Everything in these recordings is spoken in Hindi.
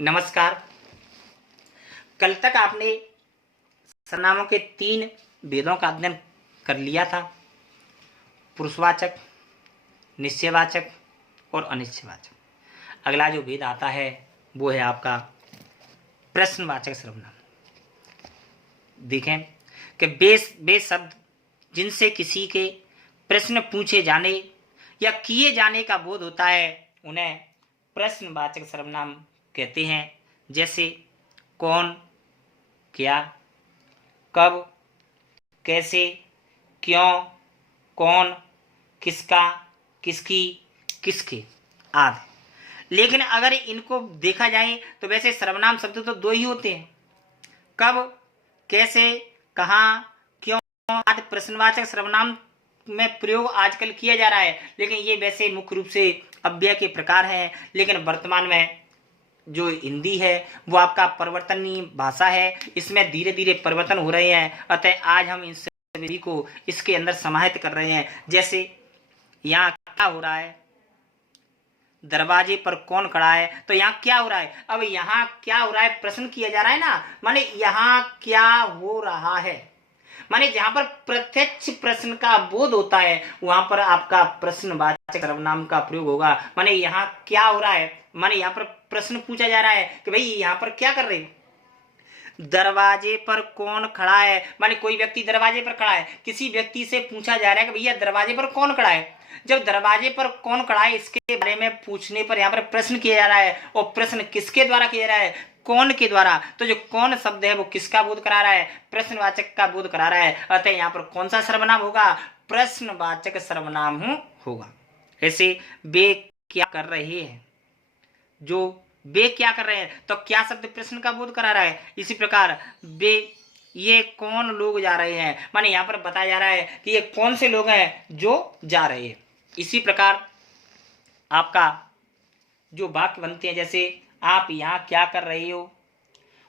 नमस्कार। कल तक आपने सर्वनामों के 3 भेदों का अध्ययन कर लिया था, पुरुषवाचक, निश्चयवाचक और अनिश्चयवाचक। अगला जो भेद आता है वो है आपका प्रश्नवाचक सर्वनाम। देखें कि वे शब्द जिनसे किसी के प्रश्न पूछे जाने या किए जाने का बोध होता है उन्हें प्रश्नवाचक सर्वनाम कहते हैं। जैसे कौन, क्या, कब, कैसे, क्यों, कौन, किसका, किसकी, किसके आदि। लेकिन अगर इनको देखा जाए तो वैसे सर्वनाम शब्द तो 2 ही होते हैं, कब, कैसे, कहाँ, क्यों आदि प्रश्नवाचक सर्वनाम में प्रयोग आजकल किया जा रहा है, लेकिन ये वैसे मुख्य रूप से अव्यय के प्रकार हैं। लेकिन वर्तमान में जो हिंदी है वो आपका परिवर्तनीय भाषा है, इसमें धीरे धीरे परिवर्तन हो रहे हैं। अतः आज हम इन सभी को इसके अंदर समाहित कर रहे हैं। जैसे यहाँ क्या हो रहा है, दरवाजे पर कौन खड़ा है, तो यहाँ क्या हो रहा है। अब यहाँ क्या हो रहा है प्रश्न किया जा रहा है ना, माने यहाँ क्या हो रहा है, माने जहां पर प्रत्यक्ष प्रश्न का बोध होता है वहां पर आपका प्रश्नवाचक सर्वनाम का प्रयोग होगा। माने यहाँ क्या हो रहा है, माने यहाँ पर प्रश्न पूछा जा रहा है कि भाई यहाँ पर क्या कर रहे, दरवाजे पर कौन खड़ा है, माने कोई व्यक्ति दरवाजे पर खड़ा है, किसी व्यक्ति से पूछा जा रहा है कि भैया दरवाजे पर कौन खड़ा है। जब दरवाजे पर कौन खड़ा है इसके बारे में पूछने पर यहाँ पर प्रश्न किया जा रहा है, और प्रश्न किसके द्वारा किया जा रहा है, कौन के द्वारा। तो जो कौन शब्द है वो किसका बोध करा रहा है, प्रश्नवाचक का बोध करा रहा है। अतः यहाँ पर कौन सा सर्वनाम होगा, प्रश्नवाचक सर्वनाम होगा। ऐसे वे क्या कर रहे हैं, जो वे क्या कर रहे हैं तो क्या शब्द प्रश्न का बोध करा रहा है। इसी प्रकार वे ये कौन लोग जा रहे हैं, माने यहाँ पर बताया जा रहा है कि ये कौन से लोग हैं जो जा रहे हैं। इसी प्रकार आपका जो वाक्य बनते हैं, जैसे आप यहाँ क्या कर रहे हो,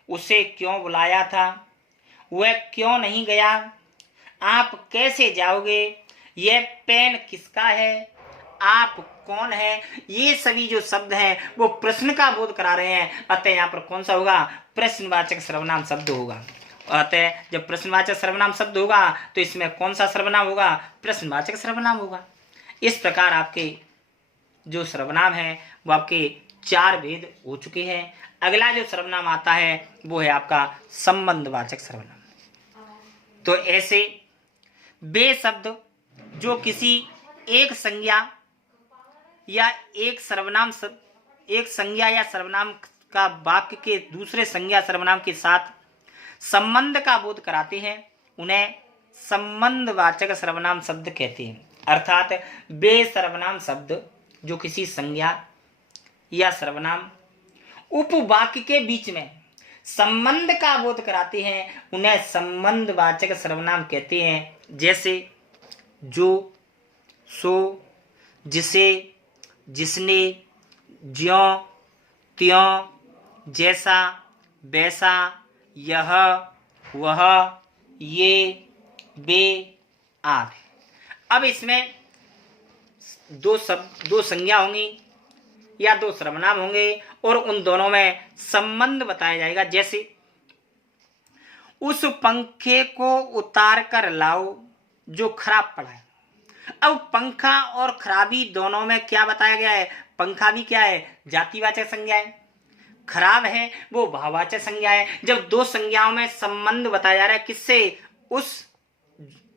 उसे क्यों बुलाया था, वह क्यों नहीं गया, आप कैसे जाओगे, यह पेन किसका है, आप कौन है। ये सभी जो शब्द हैं वो प्रश्न का बोध करा रहे हैं। अतः यहाँ पर कौन सा होगा, प्रश्नवाचक सर्वनाम शब्द होगा। अतः जब प्रश्नवाचक सर्वनाम शब्द होगा तो इसमें कौन सा सर्वनाम होगा, प्रश्नवाचक सर्वनाम होगा। इस प्रकार आपके जो सर्वनाम है वो आपके 4 भेद हो चुके हैं। अगला जो सर्वनाम आता है वो है आपका संबंधवाचक सर्वनाम। तो ऐसे वे शब्द जो किसी एक संज्ञा या एक संज्ञा या सर्वनाम का वाक्य के दूसरे संज्ञा सर्वनाम के साथ संबंध का बोध कराते हैं उन्हें संबंधवाचक सर्वनाम शब्द कहते हैं। अर्थात वे सर्वनाम शब्द जो किसी संज्ञा या सर्वनाम उपवाक्य के बीच में संबंध का बोध कराते हैं उन्हें संबंधवाचक सर्वनाम कहते हैं। जैसे जो, सो, जिसे, जिसने, ज्यों, त्यों, जैसा, वैसा, यह, वह, ये, वे आदि। अब इसमें 2 संज्ञा होंगी या 2 सर्वनाम होंगे और उन दोनों में संबंध बताया जाएगा। जैसे उस पंखे को उतार कर लाओ जो खराब पड़ा है। अब पंखा और खराबी दोनों में क्या बताया गया है, पंखा भी क्या है, जातिवाचक संज्ञा है, खराब है वो भाववाचक संज्ञा है। जब 2 संज्ञाओं में संबंध बताया जा रहा है, किससे, उस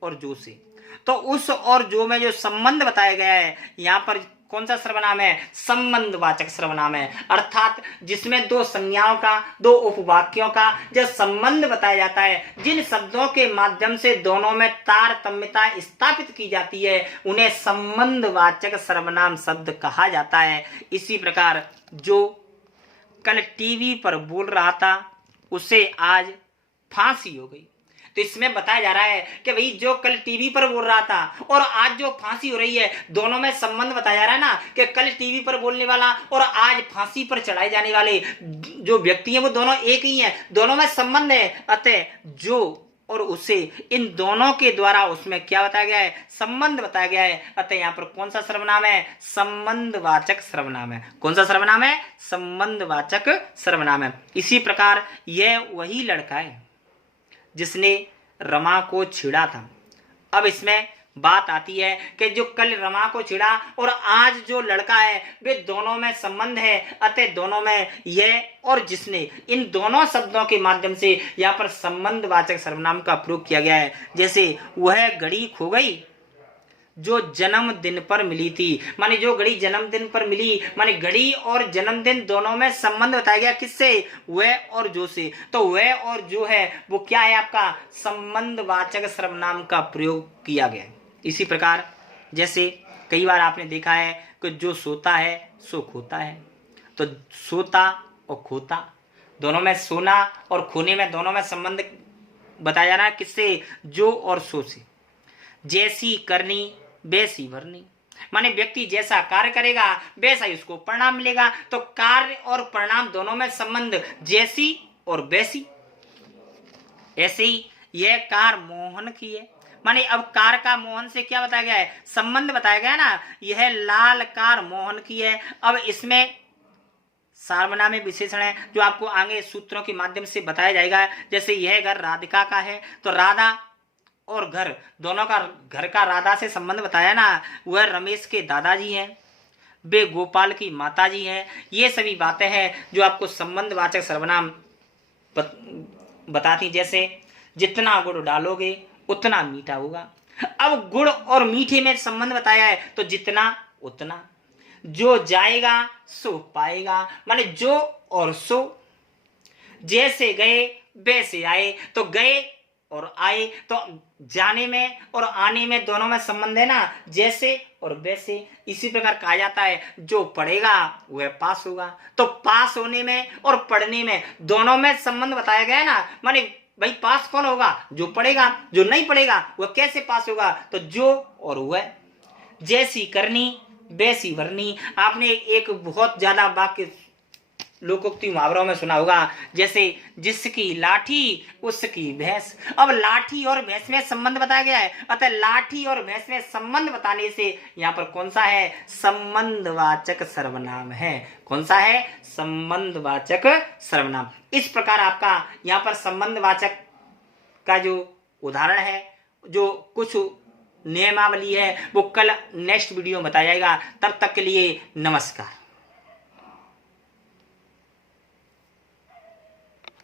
और जो से, तो उस और जो में जो संबंध बताया गया है यहाँ पर कौन सा सर्वनाम है, संबंधवाचक सर्वनाम है। अर्थात जिसमें 2 संज्ञाओं का, 2 उपवाक्यों का जब संबंध बताया जाता है, जिन शब्दों के माध्यम से दोनों में तारतम्यता स्थापित की जाती है उन्हें संबंधवाचक सर्वनाम शब्द कहा जाता है। इसी प्रकार जो कल टीवी पर बोल रहा था उसे आज फांसी हो गई, तो इसमें बताया जा रहा है कि भाई जो कल टीवी पर बोल रहा था और आज जो फांसी हो रही है दोनों में संबंध बताया जा रहा है ना, कि कल टीवी पर बोलने वाला और आज फांसी पर चढ़ाए जाने वाले जो व्यक्ति हैं वो दोनों एक ही हैं, दोनों में संबंध है। अतः जो और उसे, इन दोनों के द्वारा उसमें क्या बताया गया है, संबंध बताया गया है। अतः यहाँ पर कौन सा सर्वनाम है, संबंधवाचक सर्वनाम है। कौन सा सर्वनाम है, संबंधवाचक सर्वनाम है। इसी प्रकार यह वही लड़का है जिसने रमा को छेड़ा था। अब इसमें बात आती है कि जो कल रमा को छेड़ा और आज जो लड़का है वे दोनों में संबंध है। अतः दोनों में यह और जिसने, इन दोनों शब्दों के माध्यम से यहाँ पर संबंधवाचक सर्वनाम का प्रयोग किया गया है। जैसे वह घड़ी खो गई जो जन्मदिन पर मिली थी, माने जो घड़ी जन्मदिन पर मिली, माने घड़ी और जन्मदिन दोनों में संबंध बताया गया। किससे, वह और जो से। तो वह और जो है वो क्या है, आपका संबंधवाचक सर्वनाम का प्रयोग किया गया है। इसी प्रकार जैसे कई बार आपने देखा है कि जो सोता है सो खोता है। तो सोता और खोता दोनों में, सोना और खोने में दोनों में संबंध बताया जा रहा है। किससे, जो और सो से। जैसी करनी वैसी भरनी, माने व्यक्ति जैसा कार्य करेगा वैसा ही उसको परिणाम मिलेगा। तो कार्य और परिणाम दोनों में संबंध जैसी और वैसी। ऐसे ही यह कार मोहन की है, माने अब कार का मोहन से क्या बताया गया है, संबंध बताया गया ना। यह लाल कार मोहन की है। अब इसमें सार्वनामी विशेषण है जो आपको आगे सूत्रों के माध्यम से बताया जाएगा। जैसे यह घर राधिका का है, तो राधा और घर दोनों का, घर का राधा से संबंध बताया ना। वह रमेश के दादाजी हैं, वे गोपाल की माताजी हैं। ये सभी बातें हैं जो आपको संबंधवाचक सर्वनाम बताती। जैसे जितना गुड़ डालोगे उतना मीठा होगा। अब गुड़ और मीठे में संबंध बताया है, तो जितना उतना। जो जाएगा सो पाएगा, माने जो और सो। जैसे गए वैसे आए, तो गए और आए, तो जाने में और आने में दोनों में संबंध है ना, जैसे और वैसे। इसी प्रकार कहा जाता है जो पढ़ेगा वह पास होगा। तो पास होने में और पढ़ने में दोनों में संबंध बताया गया है ना। माने भाई पास कौन होगा, जो पढ़ेगा। जो नहीं पढ़ेगा वह कैसे पास होगा, तो जो और वह। जैसी करनी वैसी भरनी, आपने एक बहुत ज्यादा वाक्य लोकोक्ति मुहावरों में सुना होगा। जैसे जिसकी लाठी उसकी भैंस। अब लाठी और भैंस में संबंध बताया गया है। अतः लाठी और भैंस में संबंध बताने से यहाँ पर कौन सा है, संबंधवाचक सर्वनाम है। कौन सा है, संबंधवाचक सर्वनाम। इस प्रकार आपका यहाँ पर संबंधवाचक का जो उदाहरण है, जो कुछ नियमावली है, वो कल नेक्स्ट वीडियो में बताया जाएगा। तब तक के लिए नमस्कार।